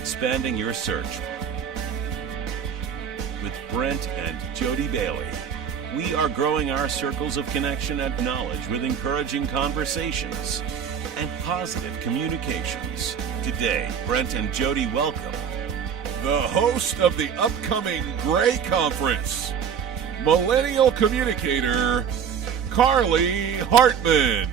Expanding Your Search with Brent and Jody Bailey. We are growing our circles of connection and knowledge with encouraging conversations and positive communications. Today, Brent and Jody welcome the host of the upcoming Grey Conference, millennial communicator, Carly Hartman.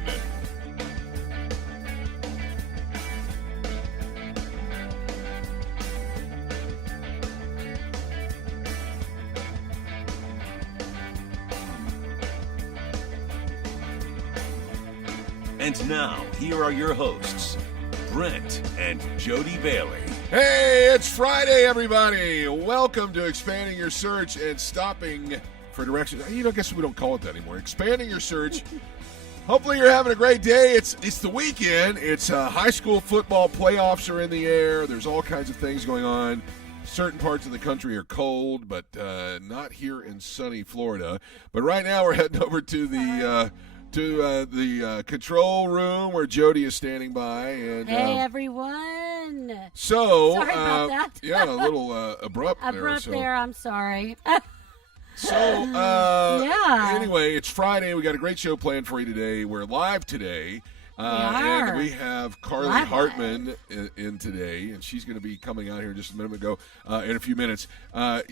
And now, here are your hosts, Brent and Jody Bailey. Hey, it's Friday, everybody. Welcome to Expanding Your Search and Stopping for Directions. I guess we don't call it that anymore. Expanding Your Search. Hopefully you're having a great day. It's the weekend. It's high school football playoffs are in the air. There's all kinds of things going on. Certain parts of the country are cold, but not here in sunny Florida. But right now we're heading over to the control room where Jody is standing by. And hey, everyone. So, sorry about that. Yeah, a little abrupt there. Abrupt there, I'm sorry. Anyway, it's Friday. We got a great show planned for you today. We're live today. And we have Carly Hartman in today, and she's going to be coming out here just a minute ago in a few minutes. The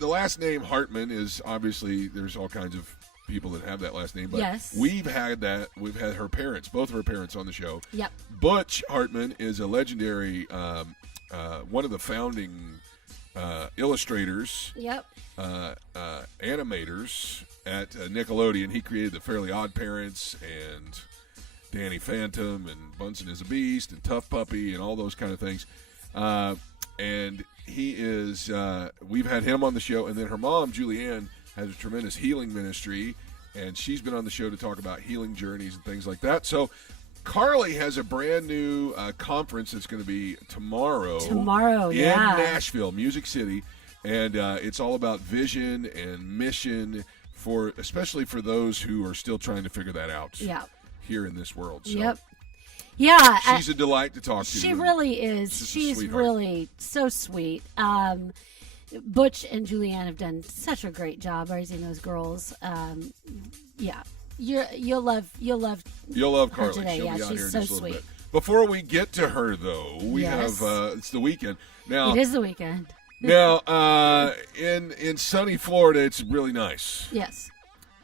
last name Hartman is obviously, there's all kinds of people that have that last name, but yes. We've had her parents, both of her parents on the show. Yep. Butch Hartman is a legendary, one of the founding illustrators, yep, animators at Nickelodeon. He created the Fairly Odd Parents and Danny Phantom and Bunsen is a Beast and Tough Puppy and all those kind of things. And he is, we've had him on the show, and then her mom, Julianne, has a tremendous healing ministry, and she's been on the show to talk about healing journeys and things like that. So Carly has a brand new conference that's going to be tomorrow in Nashville, Music City, and it's all about vision and mission, especially for those who are still trying to figure that out here in this world. So yep. Yeah. She's a delight to talk to. She really is. She's really so sweet. Butch and Julianne have done such a great job raising those girls. You'll love Carly today. She'll be out she's here so just a little sweet. bit. Before we get to her, though, we have it's the weekend now. It is the weekend. Now, in sunny Florida, it's really nice. Yes.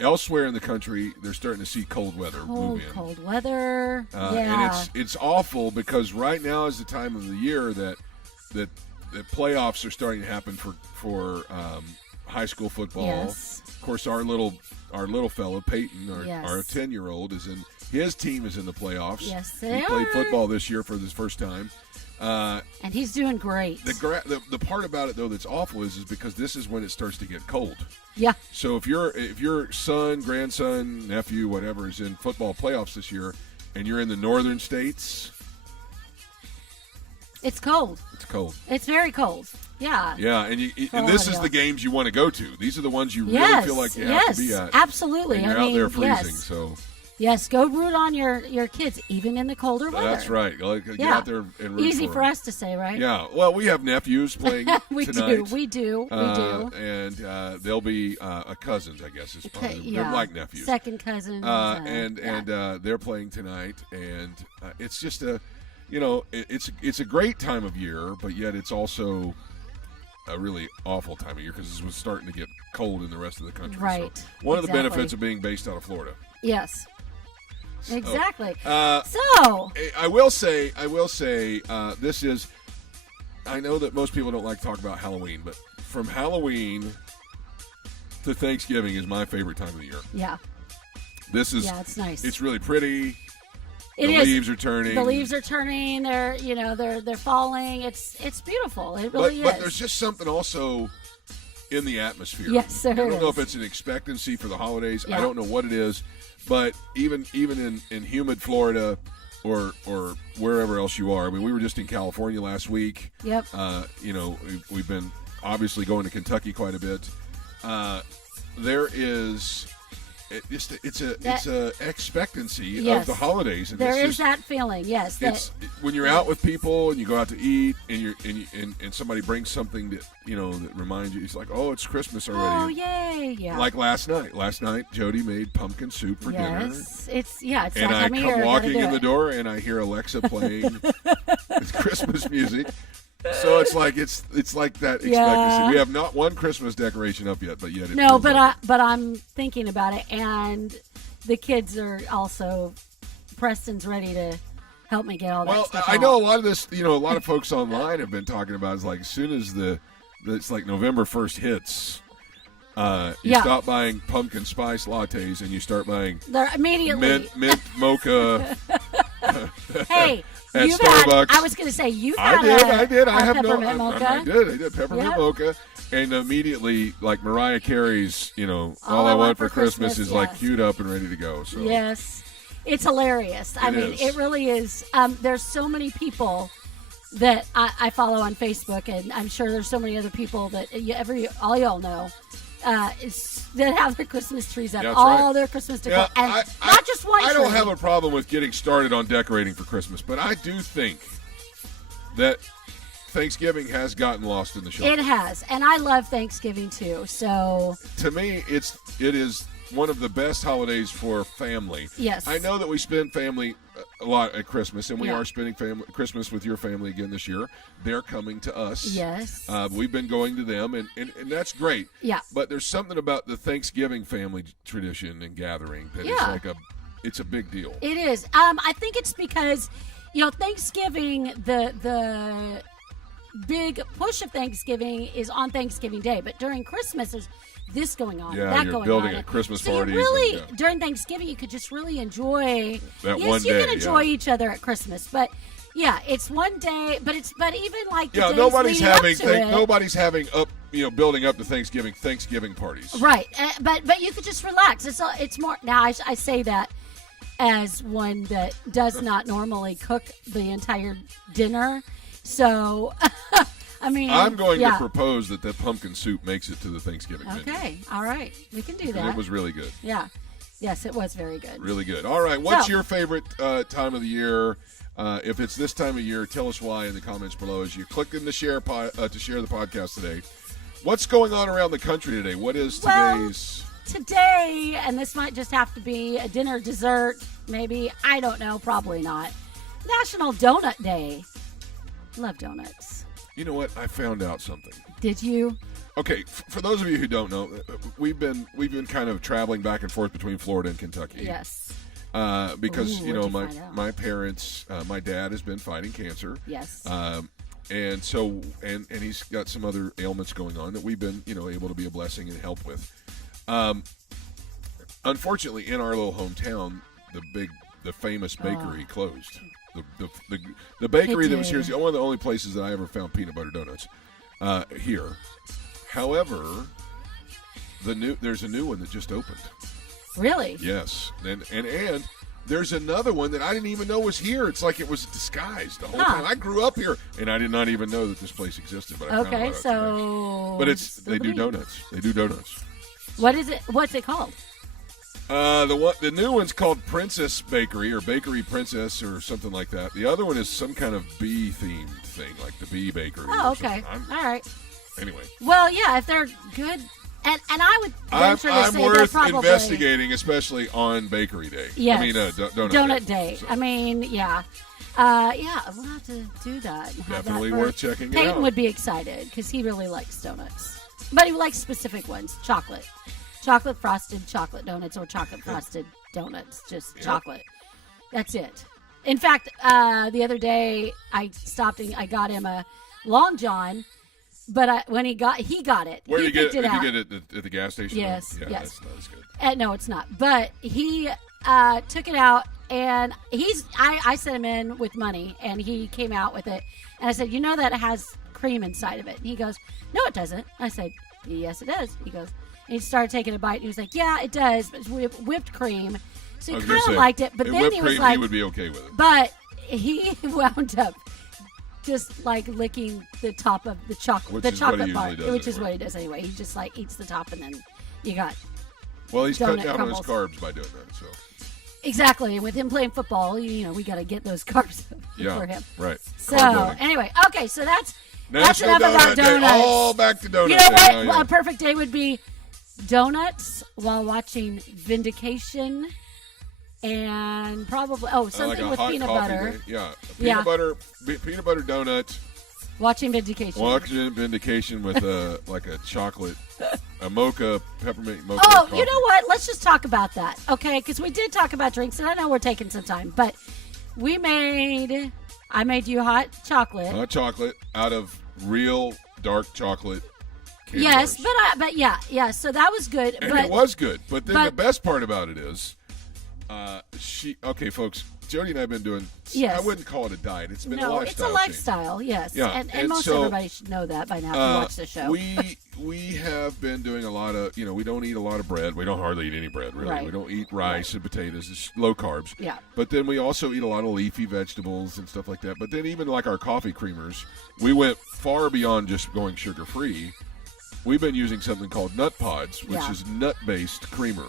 Elsewhere in the country, they're starting to see cold weather move in. Cold weather. And it's awful because right now is the time of the year that the playoffs are starting to happen for high school football. Yes. Of course, our little fellow Peyton, our 10-year-old, his team is in the playoffs. Yes, he played football this year for his first time. And he's doing great. The part about it though that's awful is because this is when it starts to get cold. Yeah. So if your son, grandson, nephew, whatever is in football playoffs this year, and you're in the northern states, it's cold. It's cold. It's very cold. Yeah. Yeah, and this is the games you want to go to. These are the ones you really feel like you have to be at. Absolutely. And you're out there freezing, so. Yes, go root on your kids, even in the colder weather. That's right. Get out there and root Easy for them. Us to say, right? Yeah. Well, we have nephews playing tonight. We do. And they'll be cousins, I guess. Is probably, they're like nephews. Second cousins. And they're playing tonight, and it's just it's a great time of year, but yet it's also a really awful time of year because it's starting to get cold in the rest of the country. Right. So one of the benefits of being based out of Florida. Yes. So, exactly. I will say, this is. I know that most people don't like to talk about Halloween, but from Halloween to Thanksgiving is my favorite time of the year. Yeah. This is. Yeah, it's nice. It's really pretty. The leaves are turning. The leaves are turning. They're falling. It's beautiful. It really is. But there's just something also in the atmosphere. Yes, there is. I don't know if it's an expectancy for the holidays. Yeah. I don't know what it is. But even in humid Florida or wherever else you are, I mean, we were just in California last week. Yep. We've been obviously going to Kentucky quite a bit. There is it's a expectancy of the holidays. And there is that feeling, yes. It's when you're out with people and you go out to eat and somebody brings something that that reminds you. It's like, oh, it's Christmas already. Oh, yay! Yeah. Like last night. Last night, Jody made pumpkin soup for dinner. It's and I come walking in the door and I hear Alexa playing it's Christmas music. So it's like that expectancy. Yeah. We have not one Christmas decoration up yet, but yet it no. But I'm thinking about it, and the kids are also. Preston's ready to help me get all that stuff. I know a lot of this. A lot of folks online have been talking about. It's like as soon as it's like November 1st hits. You stop buying pumpkin spice lattes and you start buying they're immediately mint mocha. Hey. At Starbucks. I was going to say you've had I did. I have peppermint mocha. I did peppermint mocha, and immediately like Mariah Carey's, All I Want for Christmas is like queued up and ready to go. So yes, it's hilarious. It really is. There's so many people that I follow on Facebook, and I'm sure there's so many other people that all y'all know. That have their Christmas trees up, their Christmas decor, and not just one tree. I don't have a problem with getting started on decorating for Christmas, but I do think that Thanksgiving has gotten lost in the shuffle. It has, and I love Thanksgiving too. So to me, it is one of the best holidays for family. Yes, I know that we spend family a lot at Christmas, and we are spending Christmas with your family again this year. They're coming to us. Yes, we've been going to them, and that's great. Yeah, but there's something about the Thanksgiving family tradition and gathering that is it's a big deal. It is. I think it's because Thanksgiving, the big push of Thanksgiving is on Thanksgiving Day, but during Christmas there's this going on, that going on. You're building a Christmas party. So really, during Thanksgiving, you could just really enjoy. That one day. Yes, you can enjoy each other at Christmas, but it's one day. But even like the days nobody's having building up to Thanksgiving parties. Right, but you could just relax. It's more now. I say that as one that does not normally cook the entire dinner, so. I'm going to propose that pumpkin soup makes it to the Thanksgiving menu. Okay, all right. We can do that. It was really good. Yeah. Yes, it was very good. Really good. All right, what's your favorite time of the year? If it's this time of year, tell us why in the comments below as you click in to share the podcast today. What's going on around the country today? What is today's... Today, and this might just have to be a dinner, dessert, maybe. I don't know. Probably not. National Donut Day. Love donuts. You know what? I found out something. Did you? Okay, for those of you who don't know, we've been kind of traveling back and forth between Florida and Kentucky. Yes. Because my parents, my dad has been fighting cancer. Yes. And so and he's got some other ailments going on that we've been able to be a blessing and help with. Unfortunately, in our little hometown, the famous bakery closed. The bakery that was here is one of the only places that I ever found peanut butter donuts here. However, there's a new one that just opened. Really? Yes, and there's another one that I didn't even know was here. It's like it was disguised the whole time. I grew up here, and I did not even know that this place existed. But I found out so but they do donuts. They do donuts. What is it? What's it called? The new one's called Princess Bakery or Bakery Princess or something like that. The other one is some kind of bee themed thing, like the Bee Bakery. Oh, okay. All right. Anyway. Well, yeah, if they're good, and I would venture to say worth they're probably investigating, especially on Bakery Day. Yes. I mean, Donut Day. So. I mean, yeah. We'll have to do that. Definitely worth checking it out. Peyton would be excited because he really likes donuts, but he likes specific ones: chocolate frosted chocolate donuts or chocolate frosted donuts. Just chocolate. That's it. In fact, the other day I stopped and I got him a Long John, but when he got it. Where did you get it? Did you get it at the gas station? Yes. Yeah, yes. That's good. No, it's not. But he took it out, and I sent him in with money, and he came out with it. And I said, you know that it has cream inside of it? And he goes, no, it doesn't. I said, yes, it does. He goes, and he started taking a bite, and he was like, yeah, it does, but it's whipped cream. So he kind of liked it, but then he was like, he would be okay with it. But he wound up just like licking the top of the chocolate part, which is what he does anyway. He just like eats the top, and then you got Well, he's donut cutting down on his crumbles. carbs by doing that. So Exactly, and with him playing football, we got to get those carbs yeah, for him. right. So Carb loading. anyway, okay, so that's National enough about Donut Day. donuts. All back to donuts. You know Day. what? Oh, yeah. Well, a perfect day would be donuts while watching Vindication, and probably something like a with hot peanut coffee butter. day. Yeah, Yeah. peanut butter donut. Watching Vindication. Watching Vindication with like a chocolate, a mocha, peppermint mocha. Oh, coffee. you know what? Let's just talk about that, okay? Because we did talk about drinks, and I know we're taking some time, but I made you hot chocolate. Hot chocolate out of real dark chocolate. Candy Yes, bars. but yeah. So that was good. And but it was good. But then the but- best part about it is, okay, folks, Jody and I have been doing, Yes. I wouldn't call it a diet. It's been a no, lifestyle it's a change. lifestyle. Yes, Yeah, and and most so, everybody should know that by now if you watch the show. We have been doing a lot of, we don't eat a lot of bread. We don't hardly eat any bread, really. Right. We don't eat rice and potatoes. It's low carbs. Yeah. But then we also eat a lot of leafy vegetables and stuff like that. But then even like our coffee creamers, we went far beyond just going sugar-free. We've been using something called Nut Pods, which Yeah. is nut-based creamer,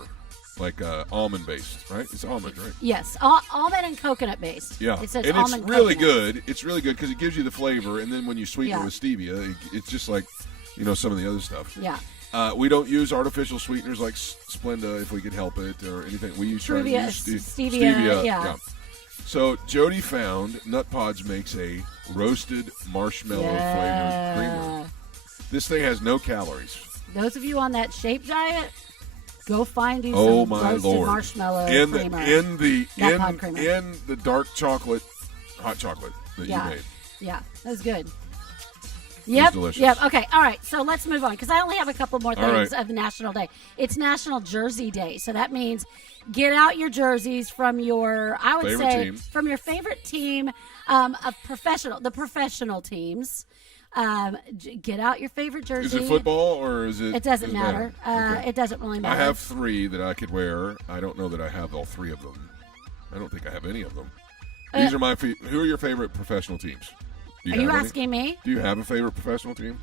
like almond-based, right? It's almond, right? Yes, almond and coconut based. Yeah, it says and almond it's really coconut. good. It's really good because it gives you the flavor, and then when you sweeten Yeah. it with stevia, it's just like, some of the other stuff. Yeah, We don't use artificial sweeteners like Splenda if we can help it or anything. We try to use stevia, yeah. So Jody found Nut Pods makes a roasted marshmallow flavored creamer. This thing has no calories. Those of you on that shape diet, go find you Oh some my roasted Lord! marshmallow in creamer. the Pod creamer. in the dark chocolate, hot chocolate that Yeah. you made. Yeah, that's good. Yep. delicious. Yep. Okay. All right. So let's move on because I only have a couple more All things right. of the National Day. It's National Jersey Day, so that means get out your jerseys from your, I would Favorite say, team. from your favorite team of the professional teams. Get out your favorite jersey. Is it football or is it? It doesn't matter. Okay. It doesn't really I matter. have 3 that I could wear. I don't know that I have all 3 of them. I don't think I have any of them. These are my. Who are your favorite professional teams? Do Are you have any? asking me? Do you have a favorite professional team?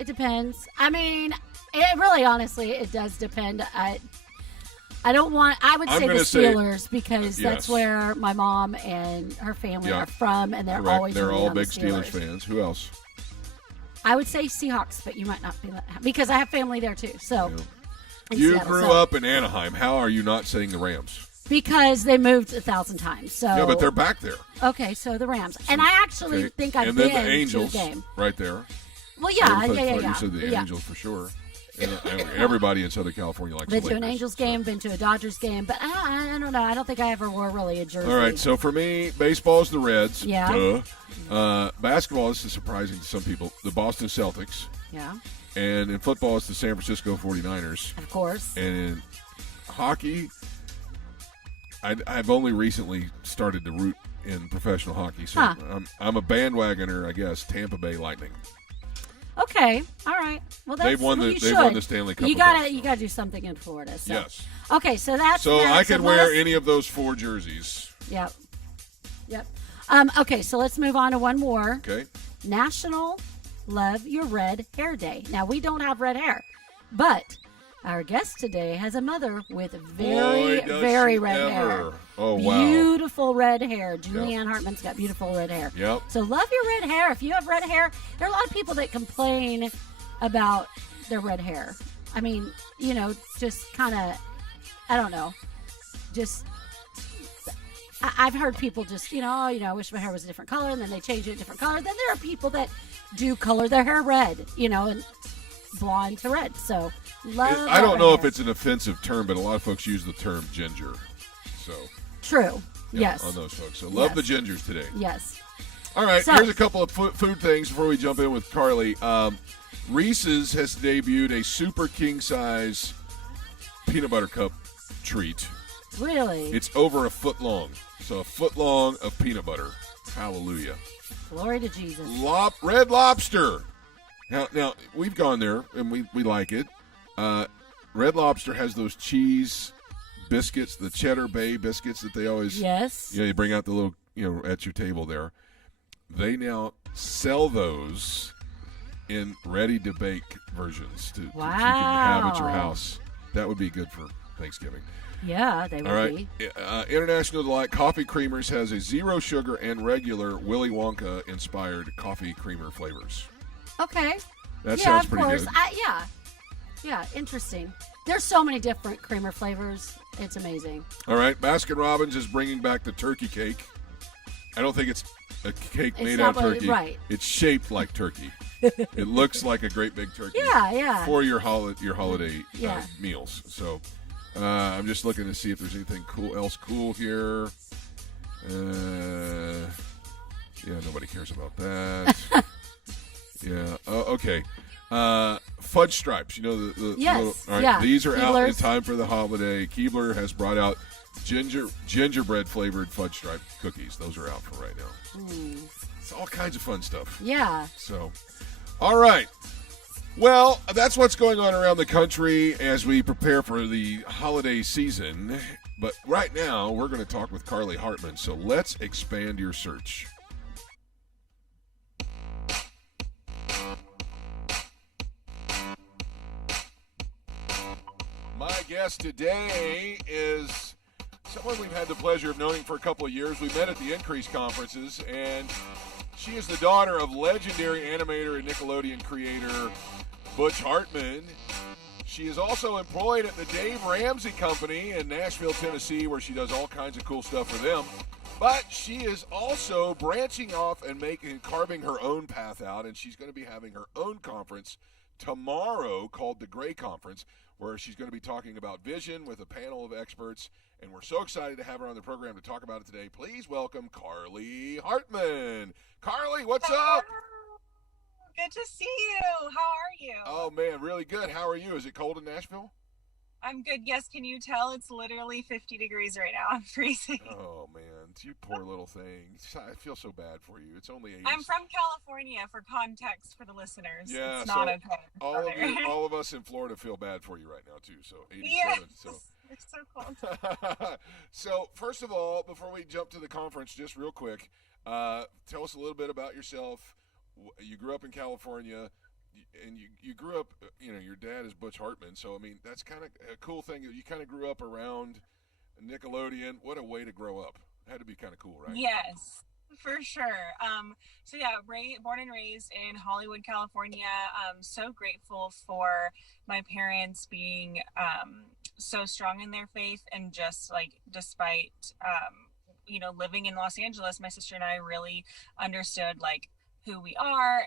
It depends. I mean, it really, honestly, it does depend. I don't want. I would I'm say the gonna say- Steelers because that's Yes. where my mom and her family Yeah. are from, and they're Correct. always They're rooting all on the big Steelers fans. Who else? I would say Seahawks, but you might not be because I have family there too. So Yeah. in You Seattle, grew so- up in Anaheim. How are you not saying the Rams? because they moved 1,000 times. So Yeah, but they're back there. okay. So the Rams, and I actually Okay. think I've and been then the Angels, to a game. right there. Well, I yeah. thought You said the yeah. Angels for sure. And everybody in Southern California likes Been the to an Lakers, Angels so. game, been to a Dodgers game, but I don't know. I don't think I ever wore really a jersey. All right, so for me, baseball is the Reds. Yeah. Duh. Basketball, this is surprising to some people, the Boston Celtics. Yeah, And in football, it's the San Francisco 49ers. of course. And in hockey, I've only recently started to root in professional hockey. So Huh. I'm a bandwagoner, I guess, Tampa Bay Lightning. Okay, all right. Well, that's They've won well, the you they've should. won the Stanley Cup. You of gotta golf, you so. gotta do something in Florida. So. Yes. Okay, so that's So that. I could let wear us- any of those 4 jerseys. Yep. Yep. Okay, so let's move on to one more. Okay. National Love Your Red Hair Day. Now we don't have red hair, but our guest today has a mother with very, Boy, does very she red ever. hair. Oh, wow. Beautiful red hair. Julianne Hartman's got beautiful red hair. Yep. So love your red hair. If you have red hair, there are a lot of people that complain about their red hair. I mean, just kind of, I don't know, just. I've heard people just, I wish my hair was a different color, and then they change it a different color. Then there are people that do color their hair red, and blonde to red. So love. I don't red know hair. if it's an offensive term, but a lot of folks use the term ginger. So true. yeah, Yes. on those folks. So love the Yes. gingers today. Yes. All right, So- here's a couple of food things before we jump in with Carly. Reese's has debuted a super king size peanut butter cup treat. Really. It's over a foot long. So a foot long of peanut butter. Hallelujah. Glory to Jesus. Red Lobster. Now we've gone there and we like it. Red Lobster has those cheese biscuits, the Cheddar Bay biscuits that they always Yes. you bring out the little at your table there. They now sell those in ready to bake versions to you can have at your Wow. house. that would be good for Thanksgiving. Yeah, they would All right. be. International Delight Coffee Creamers has a zero sugar and regular Willy Wonka inspired coffee creamer flavors. Okay. That yeah, sounds of pretty course. good. Yeah, interesting. There's so many different creamer flavors. It's amazing. All right. Baskin Robbins is bringing back the turkey cake. I don't think it's a cake made out of turkey. Right. It's shaped like turkey. It looks like a great big turkey. Yeah. For your holiday Yeah. meals. So I'm just looking to see if there's anything else cool here. Yeah, nobody cares about that. Yeah. Okay. Fudge stripes. You know the Yes. little, all right, Yeah. these are out in Keebler's. time for the holiday. Keebler has brought out gingerbread flavored fudge stripe cookies. Those are out for right now. It's all kinds of fun stuff. Yeah. So, all right. Well, that's what's going on around the country as we prepare for the holiday season. But right now, we're going to talk with Carly Hartman. So let's expand your search. My guest today is someone we've had the pleasure of knowing for a couple of years. We met at the Increase conferences, and she is the daughter of legendary animator and Nickelodeon creator Butch Hartman. She is also employed at the Dave Ramsey Company in Nashville, Tennessee, where she does all kinds of cool stuff for them. But she is also branching off and carving her own path out, and she's going to be having her own conference tomorrow called the Grey Conference, where she's going to be talking about vision with a panel of experts, and we're so excited to have her on the program to talk about it today. Please welcome Carly Hartman. Carly, what's up? Good to see you. How are you? Oh, man, really good. How are you? Is it cold in Nashville? I'm good. Yes, can you tell it's literally 50 degrees right now? I'm freezing. Oh, man, you poor little thing. I feel so bad for you. It's only 80. I'm from California, for context for the listeners. Yeah, it's not so okay. all of us in Florida feel bad for you right now, too. So 87. Yes, So. it's so cold. So, first of all, before we jump to the conference, just real quick, tell us a little bit about yourself. You grew up in California, and you grew up, your dad is Butch Hartman, so, I mean, that's kind of a cool thing. You kind of grew up around Nickelodeon. What a way to grow up. Had to be kind of cool, right? Yes, for sure. So yeah, born and raised in Hollywood, California. So grateful for my parents being so strong in their faith, and just like, despite living in Los Angeles, my sister and I really understood like who we are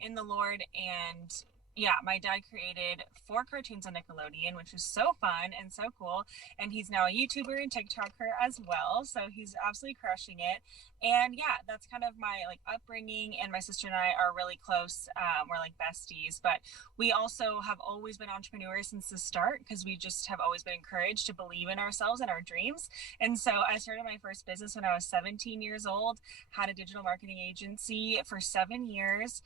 in the Lord. And yeah, my dad created 4 cartoons on Nickelodeon, which was so fun and so cool. And he's now a YouTuber and TikToker as well. So he's absolutely crushing it. And yeah, that's kind of my like upbringing. And my sister and I are really close. We're like besties, but we also have always been entrepreneurs since the start, because we just have always been encouraged to believe in ourselves and our dreams. And so I started my first business when I was 17 years old, had a digital marketing agency for 7 years,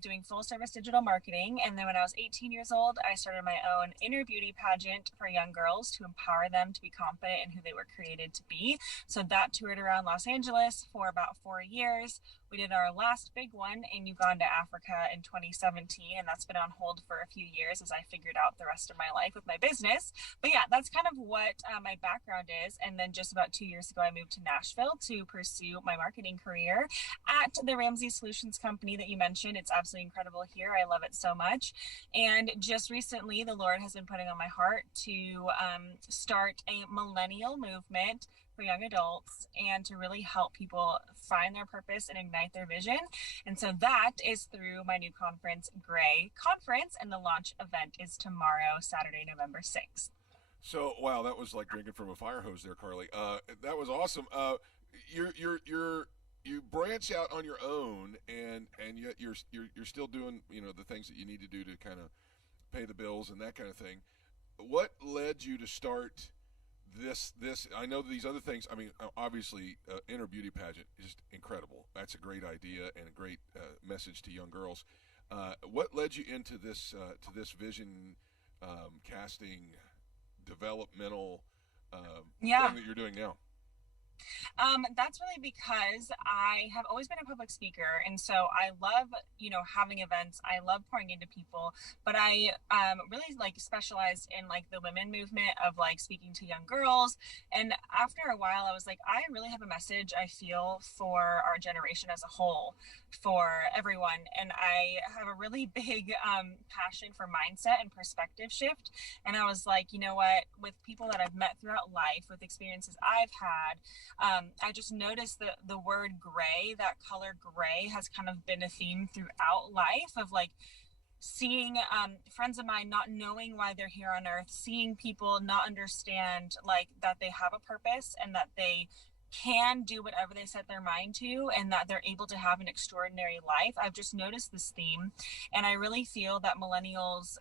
doing full service digital marketing. And then when I was 18 years old, I started my own inner beauty pageant for young girls to empower them to be confident in who they were created to be. So that toured around Los Angeles for about 4 years. We did our last big one in Uganda, Africa in 2017, and that's been on hold for a few years as I figured out the rest of my life with my business. But yeah, that's kind of what my background is. And then just about 2 years ago, I moved to Nashville to pursue my marketing career at the Ramsey Solutions Company that you mentioned. It's absolutely incredible here. I love it so much. And just recently, the Lord has been putting on my heart to start a millennial movement for young adults, and to really help people find their purpose and ignite their vision. And so that is through my new conference, Grey Conference, and the launch event is tomorrow, Saturday, November 6th. So, wow, that was like drinking from a fire hose there, Carly. That was awesome. You branch out on your own, and yet you're still doing the things that you need to do to kind of pay the bills and that kind of thing. What led you to start this? I know these other things. I mean, obviously, inner beauty pageant is just incredible. That's a great idea and a great message to young girls. What led you into this vision casting developmental thing that you're doing now? That's really because I have always been a public speaker. And so I love, having events. I love pouring into people, but I really like specialized in like the women movement of like speaking to young girls. And after a while, I was like, I really have a message I feel for our generation as a whole, for everyone. And I have a really big passion for mindset and perspective shift. And I was like, you know what, with people that I've met throughout life, with experiences I've had, I just noticed that the word gray, that color gray, has kind of been a theme throughout life of like seeing friends of mine not knowing why they're here on earth, seeing people not understand like that they have a purpose and that they can do whatever they set their mind to and that they're able to have an extraordinary life. I've just noticed this theme, and I really feel that millennials,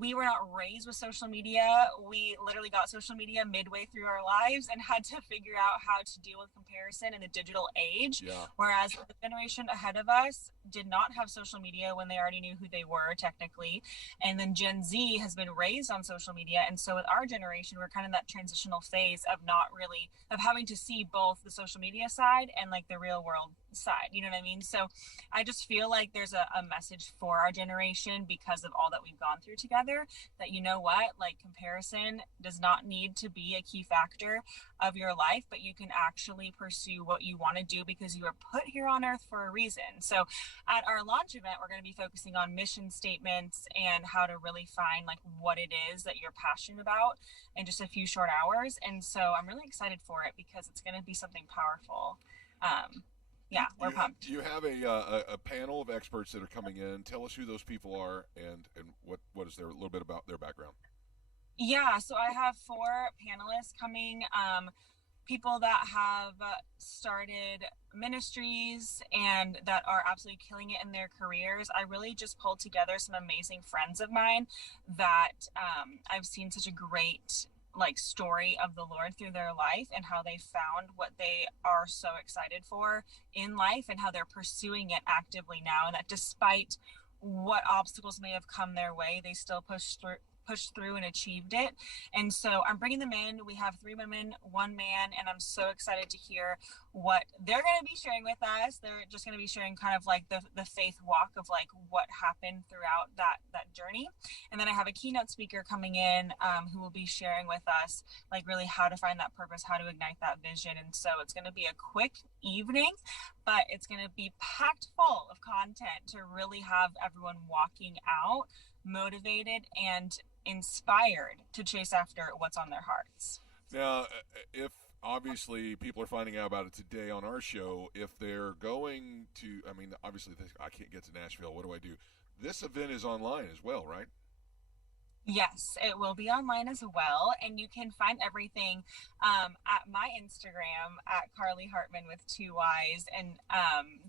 we were not raised with social media. We literally got social media midway through our lives and had to figure out how to deal with comparison in the digital age. Yeah. Whereas the generation ahead of us did not have social media when they already knew who they were technically. And then Gen Z has been raised on social media. And so with our generation, we're kind of in that transitional phase of having to see both the social media side and like the real world side. You know what I mean? So I just feel like there's a message for our generation because of all that we've gone through together, that like comparison does not need to be a key factor of your life, but you can actually pursue what you want to do because you were put here on earth for a reason. So at our launch event, we're going to be focusing on mission statements and how to really find like what it is that you're passionate about in just a few short hours. And so I'm really excited for it because it's going to be something powerful. We're pumped. You have a panel of experts that are coming in. Tell us who those people are and what is a little bit about their background. Yeah, so I have 4 panelists coming, people that have started ministries and that are absolutely killing it in their careers. I really just pulled together some amazing friends of mine that I've seen such a great like story of the Lord through their life and how they found what they are so excited for in life and how they're pursuing it actively now, and that despite what obstacles may have come their way, they still pushed through and achieved it. And so I'm bringing them in. We have 3 women, 1 man, and I'm so excited to hear what they're going to be sharing with us. They're just going to be sharing kind of like the faith walk of like what happened throughout that journey. And then I have a keynote speaker coming in who will be sharing with us like really how to find that purpose, how to ignite that vision. And so it's going to be a quick evening, but it's going to be packed full of content to really have everyone walking out motivated and inspired to chase after what's on their hearts. Now, if obviously people are finding out about it today on our show, if they're going to, obviously I can't get to Nashville, what do I do? This event is online as well, right? Yes, it will be online as well. And you can find everything at my Instagram at Carly Hartman with 2 Y's. And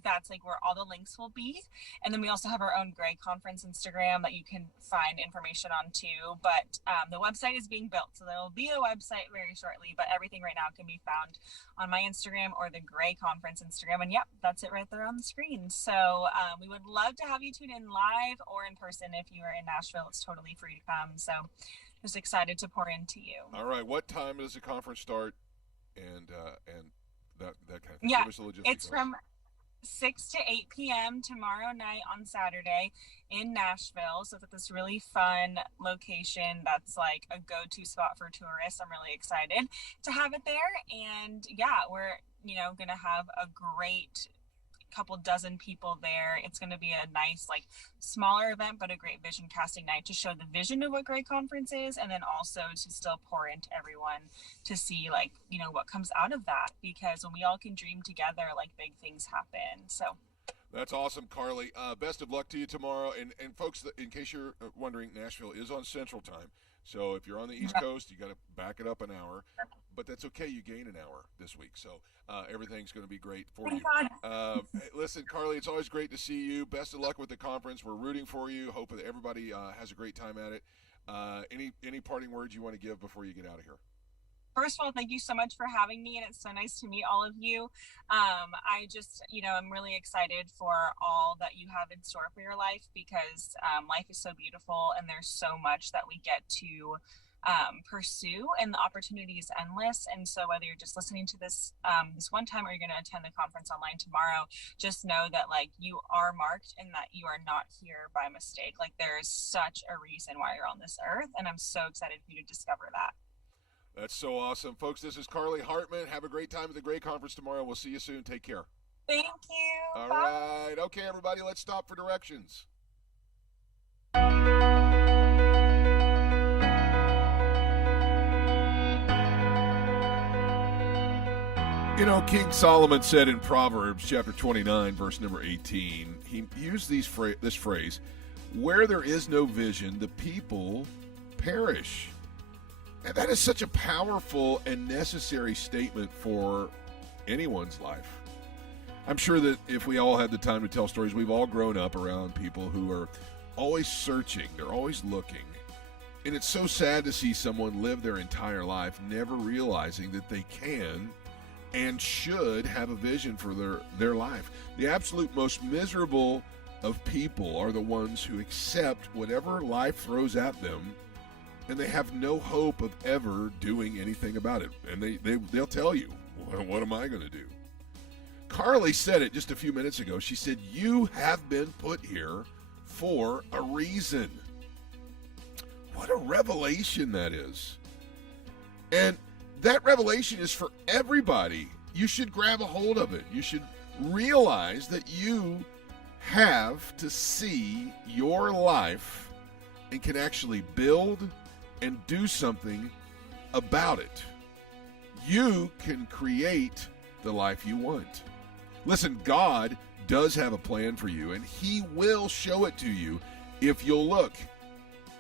that's like where all the links will be. And then we also have our own Grey Conference Instagram that you can find information on too. But the website is being built. So there will be a website very shortly. But everything right now can be found on my Instagram or the Grey Conference Instagram. And yep, that's it right there on the screen. So we would love to have you tune in live or in person. If you are in Nashville, it's totally free to come. So just excited to pour into you. All right. What time does the conference start? And that kind of thing. Yeah, Give us the logistics. It's from 6 to 8 p.m. tomorrow night on Saturday in Nashville. So it's at this really fun location that's like a go-to spot for tourists. I'm really excited to have it there. And yeah, we're, going to have a great couple dozen people there. It's going to be a nice, like, smaller event, but a great vision casting night to show the vision of what Grey Conference is, and then also to still pour into everyone to see, like, what comes out of that. Because when we all can dream together, like, big things happen. So that's awesome, Carly. Best of luck to you tomorrow. And folks, in case you're wondering, Nashville is on Central Time. So if you're on the East Coast, you got to back it up an hour. But that's okay. You gain an hour this week. So everything's going to be great for you. Listen, Carly, it's always great to see you. Best of luck with the conference. We're rooting for you. Hope that everybody has a great time at it. Any parting words you want to give before you get out of here? First of all, thank you so much for having me, and it's so nice to meet all of you. I just, I'm really excited for all that you have in store for your life, because life is so beautiful, and there's so much that we get to pursue, and the opportunity is endless. And so whether you're just listening to this this one time, or you're going to attend the conference online tomorrow, just know that like you are marked and that you are not here by mistake. Like there is such a reason why you're on this earth, and I'm so excited for you to discover that. That's so awesome. Folks, this is Carly Hartman. Have a great time at the Grey Conference tomorrow. We'll see you soon. Take care. Thank you. All Bye. right. Okay, everybody, let's stop for directions. You know, King Solomon said in Proverbs chapter 29, verse number 18, he used this phrase, where there is no vision, the people perish. And that is such a powerful and necessary statement for anyone's life. I'm sure that if we all had the time to tell stories, we've all grown up around people who are always searching. They're always looking. And it's so sad to see someone live their entire life never realizing that they can and should have a vision for their life. The absolute most miserable of people are the ones who accept whatever life throws at them, and they have no hope of ever doing anything about it. And they'll tell you, well, what am I going to do? Carly said it just a few minutes ago. She said, you have been put here for a reason. What a revelation that is. And that revelation is for everybody. You should grab a hold of it. You should realize that you have to see your life and can actually build and do something about it. You can create the life you want. Listen, God does have a plan for you, and He will show it to you if you'll look.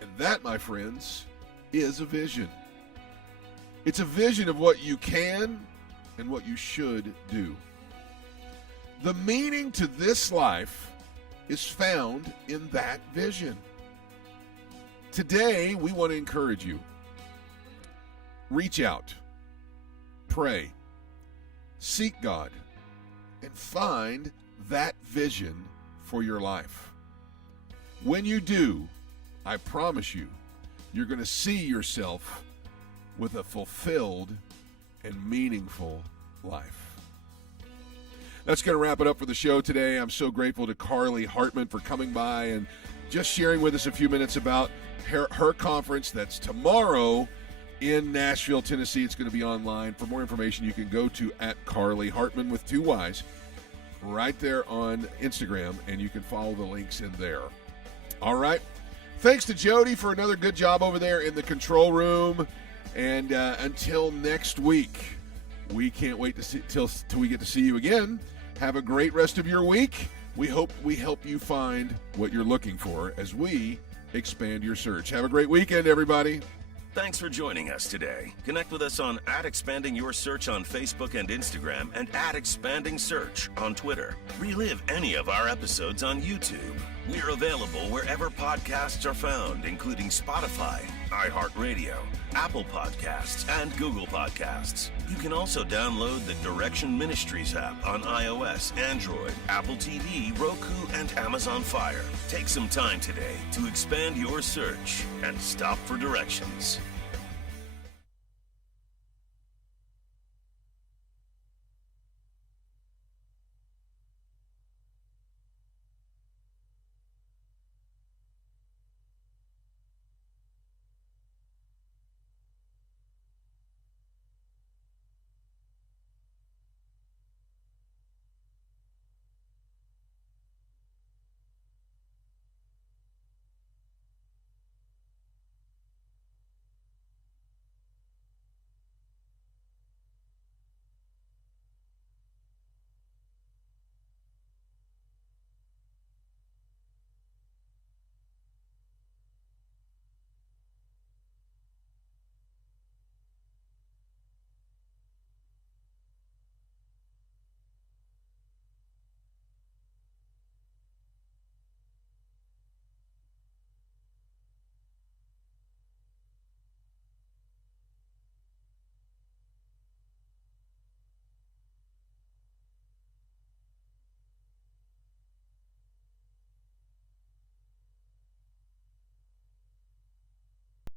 And that, my friends, is a vision. It's a vision of what you can and what you should do. The meaning to this life is found in that vision. Today, we want to encourage you. Reach out, pray, seek God, and find that vision for your life. When you do, I promise you, you're going to see yourself with a fulfilled and meaningful life. That's going to wrap it up for the show today. I'm so grateful to Carly Hartman for coming by and just sharing with us a few minutes about her conference that's tomorrow in Nashville, Tennessee. It's going to be online. For more information, you can go to @Carly Hartman with 2 Y's right there on Instagram, and you can follow the links in there. All right. Thanks to Jody for another good job over there in the control room. And until next week, we can't wait to see till we get to see you again. Have a great rest of your week. We hope we help you find what you're looking for as we expand your search. Have a great weekend, everybody. Thanks for joining us today. Connect with us on @ExpandingYourSearch on Facebook and Instagram, and @ExpandingSearch on Twitter. Relive any of our episodes on YouTube. We're available wherever podcasts are found, including Spotify, iHeartRadio, Apple Podcasts, and Google Podcasts. You can also download the Direction Ministries app on iOS, Android, Apple TV, Roku, and Amazon Fire. Take some time today to expand your search and stop for directions.